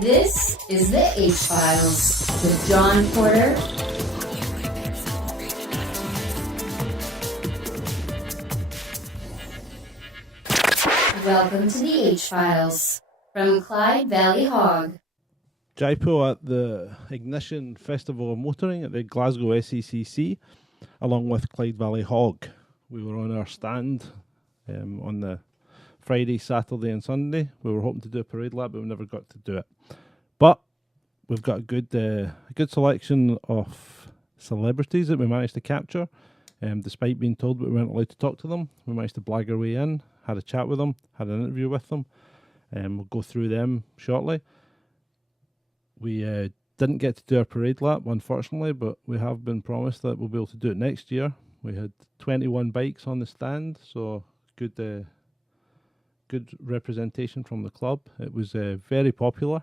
This is the H-Files with John Porter. Welcome to the H-Files from Clyde Valley Hog. Jaipur at the Ignition Festival of Motoring at the Glasgow SECC, along with Clyde Valley Hog. We were on our stand on the Friday, Saturday and Sunday. We were hoping to do a parade lap, but we never got to do it. But we've got a good selection of celebrities that we managed to capture. Despite being told that we weren't allowed to talk to them, we managed to blag our way in, had a chat with them, had an interview with them. We'll go through them shortly. We didn't get to do our parade lap, unfortunately, but we have been promised that we'll be able to do it next year. We had 21 bikes on the stand, so good representation from the club. It was very popular.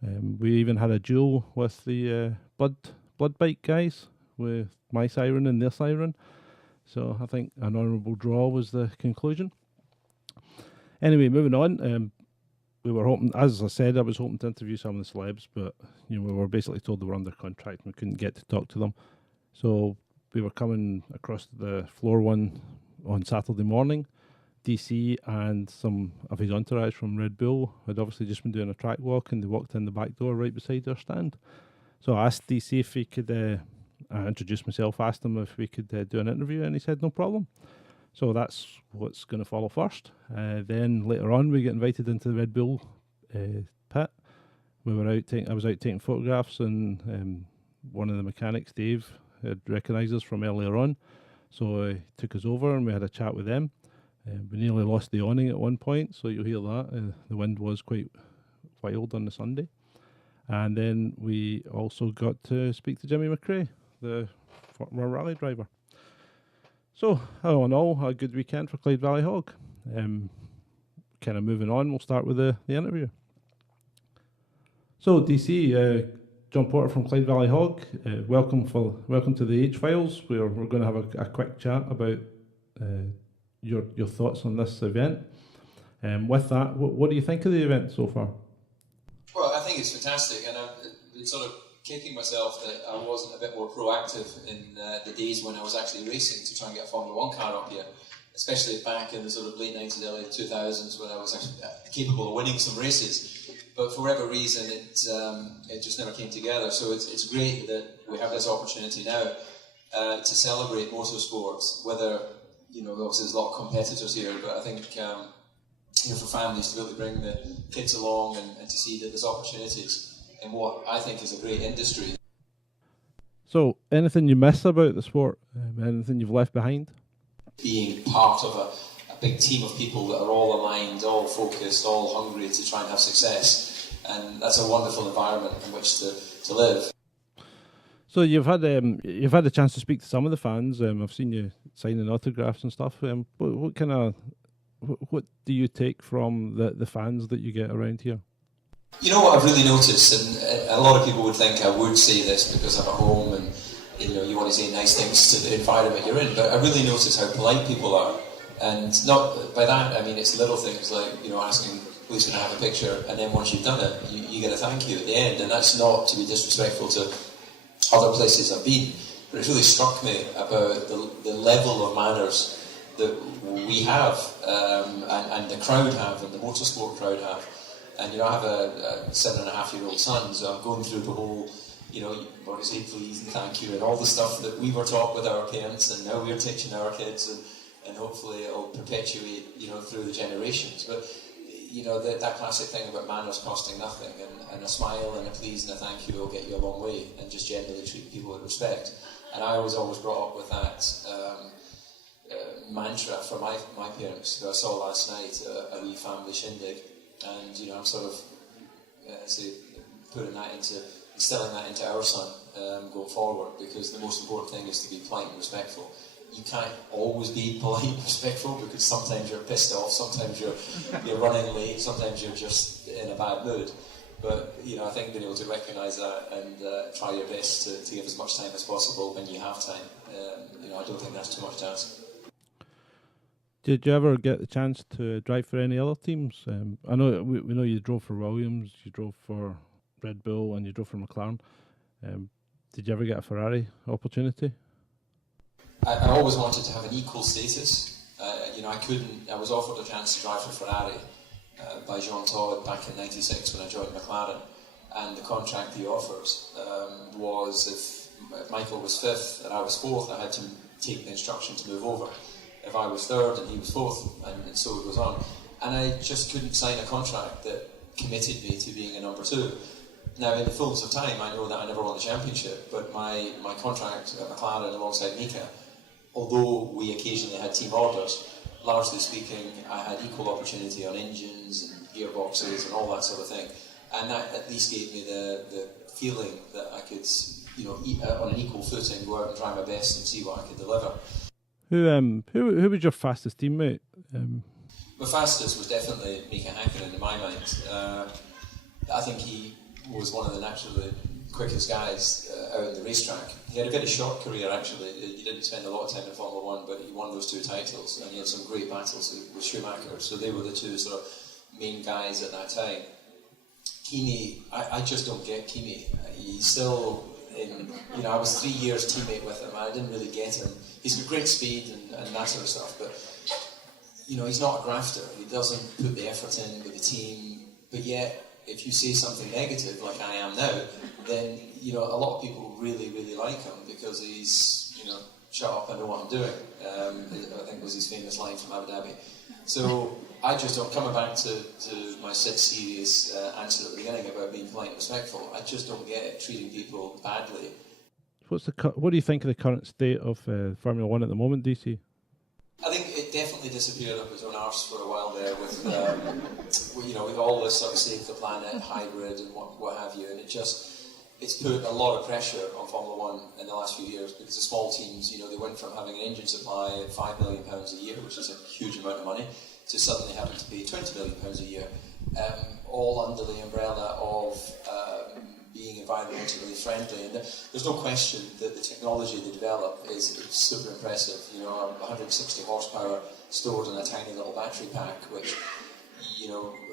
We even had a duel with the blood bike guys, with my siren and their siren. So I think an honourable draw was the conclusion. Anyway, moving on. We were hoping, as I said, I was hoping to interview some of the celebs, but we were basically told they were under contract and we couldn't get to talk to them. So we were coming across the floor one on Saturday morning. DC and some of his entourage from Red Bull had obviously just been doing a track walk, and they walked in the back door right beside our stand. So I asked DC if he could, I introduced myself, asked him if we could do an interview, and he said no problem. So that's what's going to follow first. Then later on, we get invited into the Red Bull pit. We were out. I was out taking photographs, and one of the mechanics, Dave, had recognised us from earlier on, so he took us over and we had a chat with them. We nearly lost the awning at one point, so you'll hear that. The wind was quite wild on the Sunday. And then we also got to speak to Jimmy McRae, the former rally driver. So, all in all, a good weekend for Clyde Valley Hog. Kind of moving on, we'll start with the interview. So, DC, John Porter from Clyde Valley Hog, welcome to the H-Files. We're going to have a quick chat about your thoughts on this event. With that, what do you think of the event so far? Well, I think it's fantastic, and I've been sort of kicking myself that I wasn't a bit more proactive in the days when I was actually racing to try and get a Formula 1 car up here, especially back in the sort of late 90s, early 2000s, when I was actually capable of winning some races. But for whatever reason, it just never came together. So it's great that we have this opportunity now to celebrate motorsports, whether, obviously there's a lot of competitors here, but I think, for families to be able to bring the kids along and to see that there's opportunities in what I think is a great industry. So, anything you miss about the sport? Anything you've left behind? Being part of a big team of people that are all aligned, all focused, all hungry to try and have success. And that's a wonderful environment in which to live. So you've had a chance to speak to some of the fans. I've seen you signing autographs and stuff. What do you take from the fans that you get around here? You know what I've really noticed, and a lot of people would think I would say this because I'm at home and you want to say nice things to the environment you're in, but I really notice how polite people are. And not by that I mean it's little things like asking who's going to have a picture, and then once you've done it you get a thank you at the end. And that's not to be disrespectful to other places I've been, but it really struck me about the level of manners that we have, and the crowd have, and the motorsport crowd have. And I have a 7.5-year-old son, so I'm going through the whole, what to say please and thank you and all the stuff that we were taught with our parents, and now we're teaching our kids, and hopefully it'll perpetuate, through the generations. But that classic thing about manners costing nothing, and a smile and a please and a thank you will get you a long way, and just generally treat people with respect. And I was always brought up with that mantra from my parents, who I saw last night at a wee family shindig. And I'm sort of instilling that into our son going forward, because the most important thing is to be polite and respectful. You can't always be polite and respectful, because sometimes you're pissed off, sometimes you're running late, sometimes you're just in a bad mood. But I think being able to recognise that and try your best to give as much time as possible when you have time. I don't think that's too much to ask. Did you ever get the chance to drive for any other teams? I know we know you drove for Williams, you drove for Red Bull, and you drove for McLaren. Did you ever get a Ferrari opportunity? I always wanted to have an equal status. I was offered a chance to drive for Ferrari by Jean Todt back in '96 when I joined McLaren, and the contract he offered was if Michael was fifth and I was fourth, I had to take the instruction to move over. If I was third and he was fourth, and so it goes on. And I just couldn't sign a contract that committed me to being a number two. Now, in the fullness of time, I know that I never won the championship, but my contract at McLaren alongside Mika, although we occasionally had team orders, largely speaking, I had equal opportunity on engines and gearboxes and all that sort of thing. And that at least gave me the feeling that I could, on an equal footing, go out and try my best and see what I could deliver. Who was your fastest teammate? My fastest was definitely Mika Häkkinen in my mind. I think he was one of the naturally quickest guys out in the racetrack. He had a very short career actually. He didn't spend a lot of time in Formula 1, but he won those two titles, and he had some great battles with Schumacher. So they were the two sort of main guys at that time. Kimi, I just don't get Kimi. He's still I was 3 years teammate with him. I didn't really get him. He's got great speed and that sort of stuff, but he's not a grafter. He doesn't put the effort in with the team. But yet, if you say something negative like I am now, then a lot of people really, really like him because he's shut up, I know what I'm doing. I think was his famous line from Abu Dhabi. So I just don't, coming back to my serious answer at the beginning about being polite and respectful, I just don't get it, treating people badly. What do you think of the current state of Formula 1 at the moment, DC? I think it definitely disappeared up its own arse for a while there with, with all this sort of save the planet, hybrid and what have you, and it's put a lot of pressure on Formula 1 in the last few years because the small teams, they went from having an engine supply of £5 million a year, which is a huge amount of money, to suddenly having to pay £20 million a year, all under the umbrella of being environmentally friendly. And there's no question that the technology they develop is super impressive. 160 horsepower stored in a tiny little battery pack, which,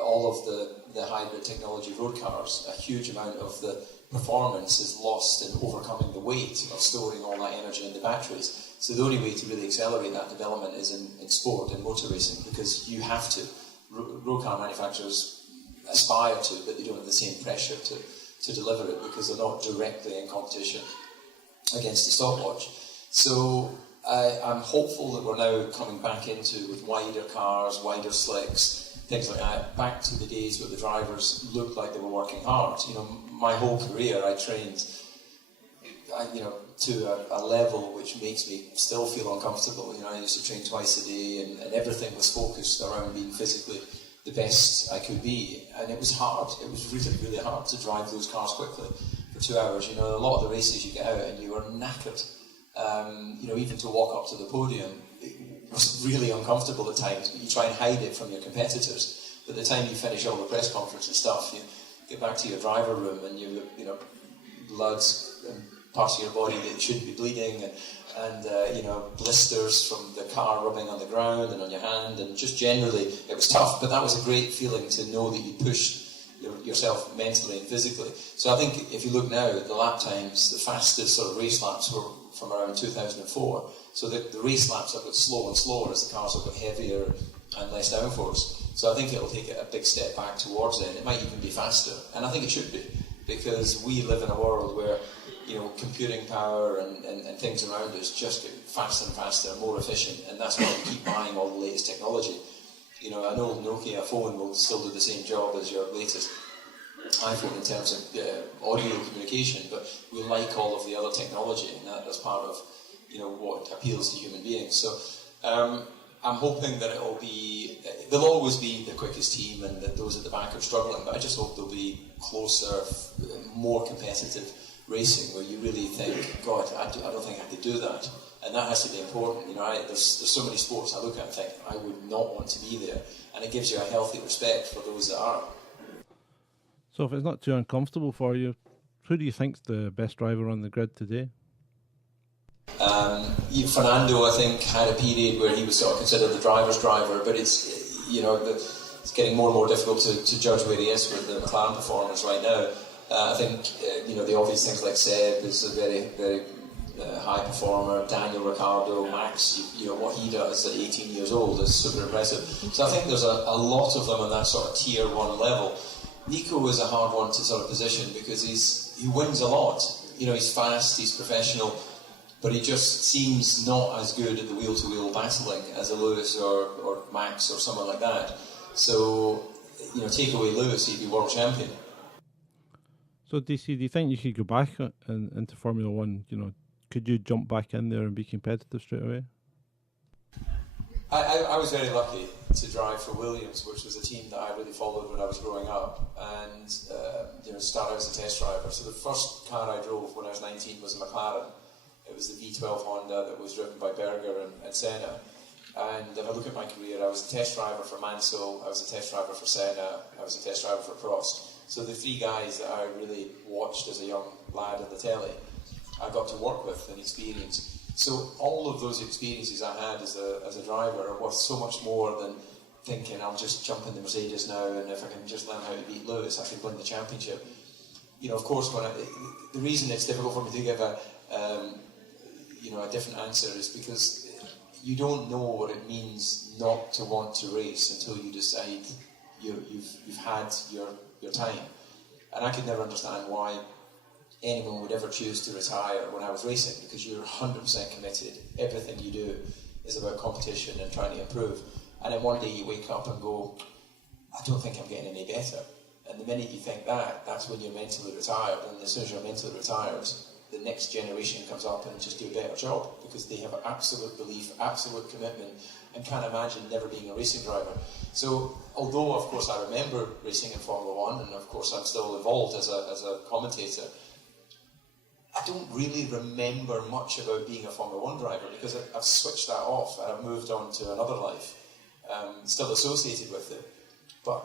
all of the hybrid technology road cars, a huge amount of the performance is lost in overcoming the weight of storing all that energy in the batteries. So the only way to really accelerate that development is in sport and motor racing, because you have to. Road car manufacturers aspire to, but they don't have the same pressure to deliver it because they're not directly in competition against the stopwatch. So I'm hopeful that we're now coming back into, with wider cars, wider slicks, things like that, back to the days where the drivers looked like they were working hard. My whole career I trained to a level which makes me still feel uncomfortable. I used to train twice a day and everything was focused around being physically the best I could be, and it was hard. It was really, really hard to drive those cars quickly for 2 hours. A lot of the races you get out and you are knackered. Even to walk up to the podium, it was really uncomfortable at times. You try and hide it from your competitors, but the time you finish all the press conference and stuff, you get back to your driver room and you bloods and parts of your body that shouldn't be bleeding, and blisters from the car rubbing on the ground and on your hand, and just generally it was tough, but that was a great feeling to know that you pushed yourself mentally and physically. So I think if you look now at the lap times, the fastest sort of race laps were from around 2004, so the race laps have got slower and slower as the cars have got heavier and less downforce. So I think it'll take a big step back towards it. It might even be faster, and I think it should be, because we live in a world where computing power and things around us just get faster and faster, more efficient, and that's why we keep buying all the latest technology. An old Nokia phone will still do the same job as your latest iPhone in terms of audio communication, but we like all of the other technology, and that's part of what appeals to human beings. So I'm hoping that there'll always be the quickest team, and that those at the back are struggling, but I just hope there'll be closer, more competitive racing where you really think, God, I don't think I could do that. And that has to be important. There's so many sports I look at and think, I would not want to be there. And it gives you a healthy respect for those that are. So if it's not too uncomfortable for you, who do you think's the best driver on the grid today? Fernando, I think, had a period where he was sort of considered the driver's driver, but it's, it's getting more and more difficult to judge where he is with the McLaren performance right now. I think, the obvious things like Seb is a very, very high performer. Daniel Ricciardo, Max, what he does at 18 years old is super impressive. So I think there's a lot of them on that sort of tier 1 level. Nico is a hard one to sort of position because he wins a lot. He's fast, he's professional, but he just seems not as good at the wheel-to-wheel battling as a Lewis or Max or someone like that. So, take away Lewis, he'd be world champion. So, DC, do you think you could go back into Formula 1? Could you jump back in there and be competitive straight away? I was very lucky to drive for Williams, which was a team that I really followed when I was growing up, and started as a test driver. So the first car I drove when I was 19 was a McLaren. It was the V12 Honda that was driven by Berger and Senna. And if I look at my career, I was a test driver for Mansell, I was a test driver for Senna, I was a test driver for Prost. So the 3 guys that I really watched as a young lad on the telly, I got to work with and experience. So all of those experiences I had as a driver are worth so much more than thinking I'll just jump in the Mercedes now and if I can just learn how to beat Lewis, I can win the championship. Of course, the reason it's difficult for me to give a different answer is because you don't know what it means not to want to race until you decide you've had your time. And I could never understand why anyone would ever choose to retire when I was racing, because you're 100% committed. Everything you do is about competition and trying to improve. And then one day you wake up and go, I don't think I'm getting any better. And the minute you think that's when you're mentally retired. And as soon as you're mentally retired, the next generation comes up and just do a better job because they have absolute belief, absolute commitment, and can't imagine never being a racing driver. So, although of course I remember racing in Formula 1, and of course I'm still involved as a commentator, I don't really remember much about being a Formula 1 driver because I've switched that off and I've moved on to another life, still associated with it, but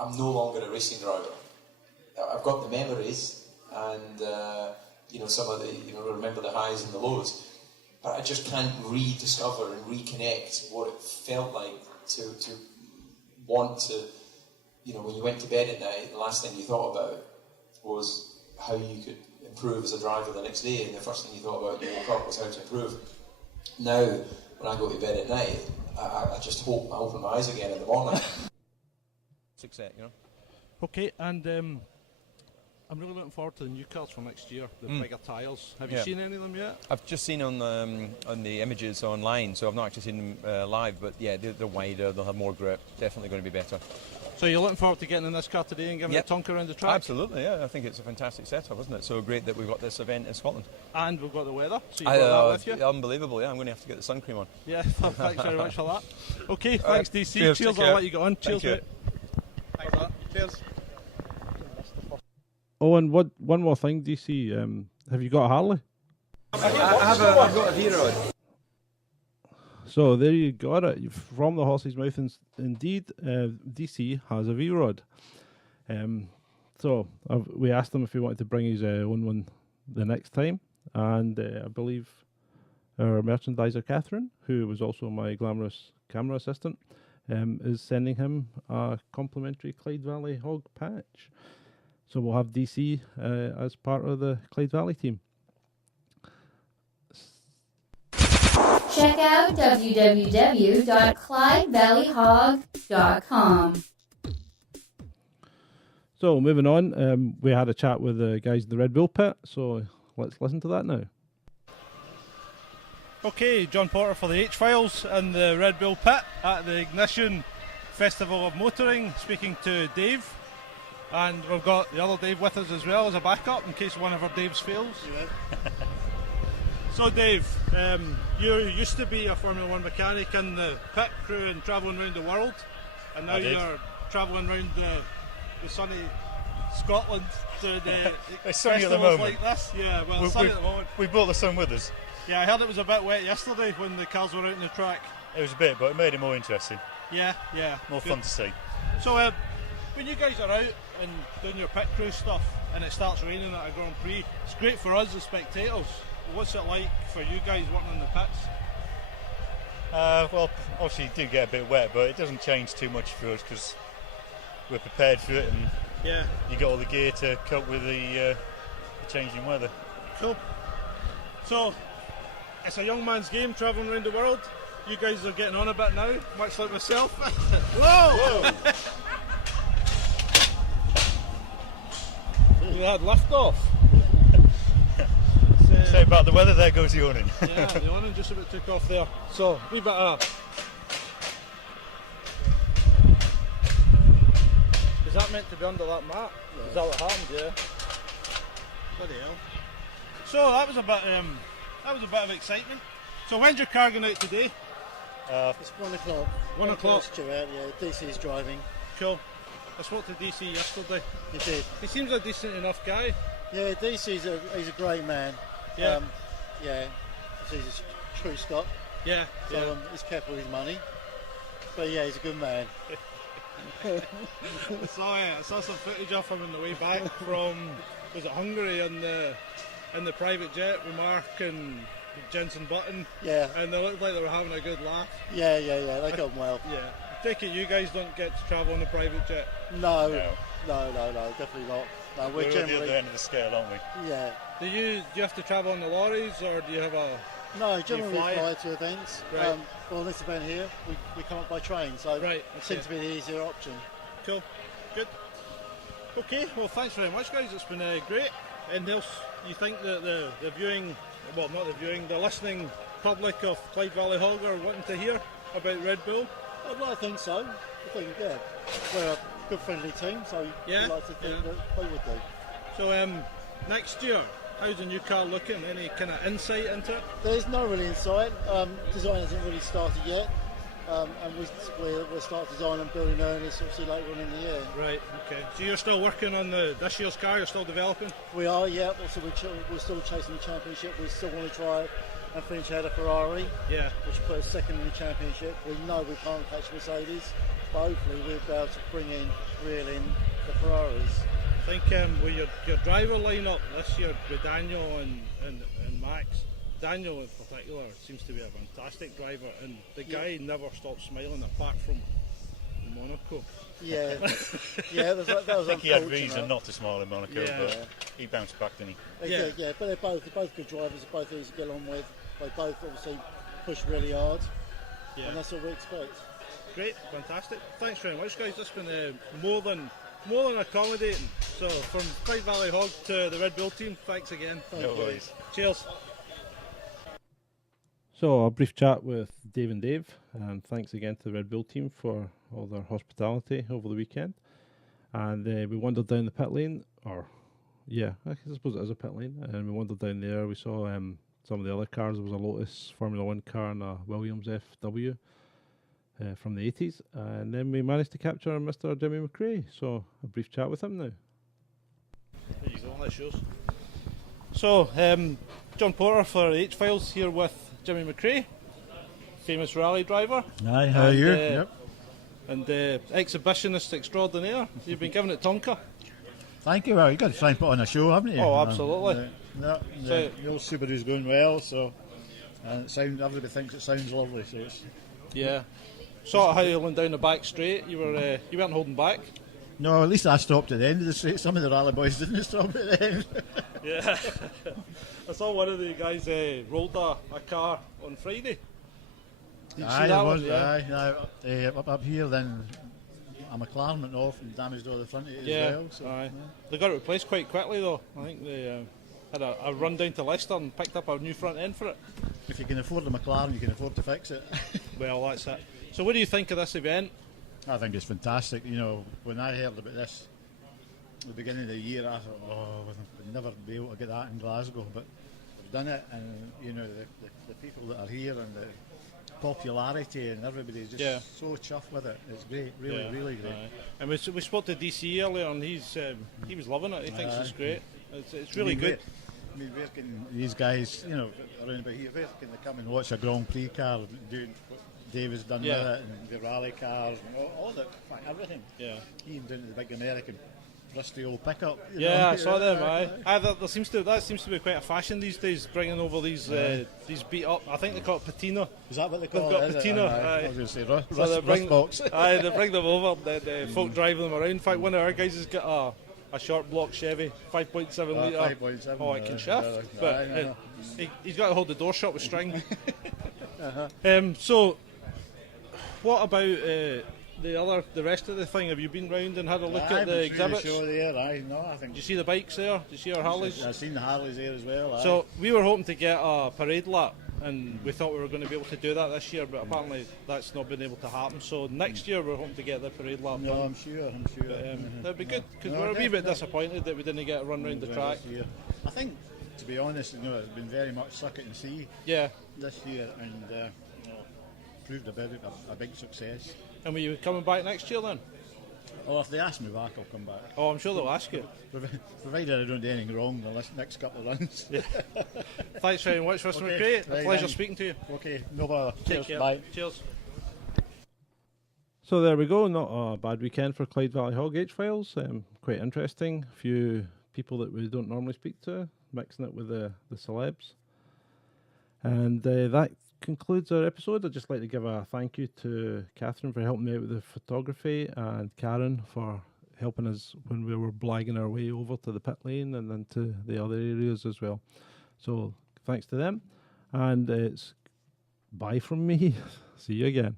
I'm no longer a racing driver. I've got the memories and some of the, remember the highs and the lows, but I just can't rediscover and reconnect what it felt like to want to, when you went to bed at night, the last thing you thought about was how you could improve as a driver the next day, and the first thing you thought about when you woke up was how to improve. Now, when I go to bed at night, I just hope I open my eyes again in the morning. SECC, Okay, and I'm really looking forward to the new cars for next year, the bigger tyres. Have you seen any of them yet? I've just seen on the images online, so I've not actually seen them live, but yeah, they're wider, they'll have more grip, definitely going to be better. So you're looking forward to getting in this car today and giving it a tonk around the track? Absolutely, yeah. I think it's a fantastic setup, isn't it? So great that we've got this event in Scotland. And we've got the weather, so you've got that with you? Unbelievable, yeah. I'm going to have to get the sun cream on. Yeah, thanks very much for that. Okay, thanks DC. Cheers, I'll let you get on. Cheers, mate. Thanks for that. Cheers. Oh, and one more thing, DC. Have you got a Harley? I've got a V-Rod. So there you got it. From the horse's mouth, indeed, DC has a V-Rod. So we asked him if he wanted to bring his own one the next time, and I believe our merchandiser Catherine, who was also my glamorous camera assistant, is sending him a complimentary Clyde Valley Hog patch. So we'll have DC as part of the Clyde Valley team. Check out www.clydevalleyhog.com. So moving on, we had a chat with the guys in the Red Bull pit, so let's listen to that now. Okay, John Porter for the H-Files in the Red Bull pit at the Ignition Festival of Motoring, speaking to Dave. And we've got the other Dave with us as well as a backup in case one of our Daves fails. Yeah. So Dave, you used to be a Formula 1 mechanic in the pit crew and travelling around the world, and now you're travelling around the sunny Scotland to the festivals like this. Yeah, well, it's sunny at the moment. We brought the sun with us. Yeah, I heard it was a bit wet yesterday when the cars were out on the track. It was a bit, but it made it more interesting. Yeah. More fun to see. So when you guys are out and doing your pit crew stuff and it starts raining at a Grand Prix, it's great for us as spectators. what's it like for you guys working in the pits? Well, obviously you do get a bit wet, but it doesn't change too much for us because we're prepared for it, and you got all the gear to cope with the changing weather. Cool. So, it's a young man's game travelling around the world. You guys are getting on a bit now, much like myself. Whoa! We had lift off. Say about the weather, there goes the awning. Yeah, the awning just about took off there. So, wee bit of... Is that meant to be under that mat? Yeah. Is that what happened? Yeah. Bloody hell. So that was a bit of excitement. So when's your car going out today? It's 1 o'clock. 1 o'clock. Yeah, DC's driving. Cool. I spoke to DC yesterday. You did? He seems a decent enough guy. Yeah, he's a great man. Yeah. He's a true Scot. Yeah. So he's kept all his money. But yeah, he's a good man. I saw some footage of him on the way back from, was it Hungary, in the private jet with Mark and Jensen Button. Yeah. And they looked like they were having a good laugh. Yeah, they got on well. Yeah. I take it you guys don't get to travel on a private jet? No, definitely not. No, we're at the other end of the scale, aren't we? Yeah. Do you have to travel on the lorries, or do you have a... No, generally we fly to events. Right. Well, this event here, we come up by train, so right, it seems to be the easier option. Cool. Good. Okay, well thanks very much guys, it's been great. And else you think that the viewing, well not the viewing, the listening public of Clyde Valley Hog are wanting to hear about Red Bull? I think so. I think, yeah, we're a good friendly team, so we'd like to think that they would do. So next year, how's the new car looking? Any kind of insight into it? There's no really insight. Design hasn't really started yet, and we'll start design and building earnest obviously later on in the year. Right. Okay. So you're still working on this year's car? You're still developing? We are. Yeah. Also, we're still chasing the championship. We still want to try and finish ahead of Ferrari. Yeah. Which put us second in the championship. We know we can't catch Mercedes, but hopefully we'll be able to bring in the Ferraris. I think with your driver lineup this year with Daniel and Max, Daniel in particular seems to be a fantastic driver, and the guy never stops smiling apart from Monaco. Yeah, that was I think he had reason not to smile in Monaco, but he bounced back, didn't he? Yeah, but they're both good drivers, they're both easy to get on with. They both obviously push really hard, and that's what we expect. Great, fantastic. Thanks very much, guys. It's been more than accommodating. So from Clyde Valley Hog to the Red Bull team, thanks again. No worries. Cheers. So a brief chat with Dave and Dave, and thanks again to the Red Bull team for all their hospitality over the weekend. And we wandered down the pit lane, I suppose it is a pit lane, and we wandered down there. We saw some of the other cars. There was a Lotus Formula 1 car and a Williams FW. From the 80s, and then we managed to capture Mr. Jimmy McRae, so a brief chat with him now. There you go, that's yours. So, John Porter for H-Files here with Jimmy McRae, famous rally driver. Hi, how are you? Yep. And exhibitionist extraordinaire. You've been giving it Tonka. Thank you. Well, you've got to try and put on a show, haven't you? Oh, absolutely. The old Subaru's going well, so everybody thinks it sounds lovely, so it's... Yeah. Saw how you went down the back straight. You weren't holding back. No, at least I stopped at the end of the straight. Some of the rally boys didn't stop at the end. Yeah. I saw one of the guys rolled a car on Friday. Did you see that one? Yeah. Up here, then a McLaren went off and damaged all the front of it as well. So, They got it replaced quite quickly though. I think they had a run down to Leicester and picked up a new front end for it. If you can afford a McLaren, you can afford to fix it. Well, that's it. So what do you think of this event? I think it's fantastic. You know, when I heard about this at the beginning of the year, I thought, we'll never be able to get that in Glasgow. But we've done it, and you know, the people that are here and the popularity and everybody's just so chuffed with it. It's great, really great. And we spoke to DC earlier, and he was loving it. He thinks it's great. It's really good. I mean, where can these guys, you know, around about here, where can they come and watch a Grand Prix car doing what Dave has done with it, and the rally cars, and all that, everything. Yeah. Even down to the big American rusty old pickup. you Yeah, know. I saw them. There seems to be quite a fashion these days, bringing over these beat up. I think they call it patina. Is that what they They've call got it? is it? patina, Aye. aye. I was going to say So they bring rust box. Aye, they bring them over. Then folk drive them around. In fact, one of our guys has got a short block Chevy, 5.7 litre. 5.7. Oh, it can shift, but he's got to hold the door shut with string. So, what about the rest of the thing? Have you been round and had a look at the exhibits? Show there, aye. No, I think. Did you see the bikes there? Did you see our Harleys? I've seen the Harleys there as well. Aye. So we were hoping to get a parade lap, and we thought we were going to be able to do that this year, but apparently that's not been able to happen. So next year we're hoping to get the parade lap no, done. I'm sure. That'd be good, because No, we're a wee bit definitely. disappointed that we didn't get a run round the track. This year. I think, to be honest, it's been very much suck it and see Yeah. this year, and proved a big success. And were you coming back next year then? Oh, if they ask me back, I'll come back. Oh, I'm sure they'll ask you. Provided I don't do anything wrong the next couple of runs. Yeah. Thanks very much, Mr. Okay, McRae. A right pleasure then. speaking to you. Okay, no bother. Take Cheers, care. bye. Cheers. So there we go. Not a bad weekend for Clyde Valley Hog H-Files. Quite interesting. A few people that we don't normally speak to, mixing it with the celebs. And that concludes our episode. I'd just like to give a thank you to Catherine for helping me out with the photography, and Karen for helping us when we were blagging our way over to the pit lane and then to the other areas as well. So thanks to them. And it's bye from me. See you again.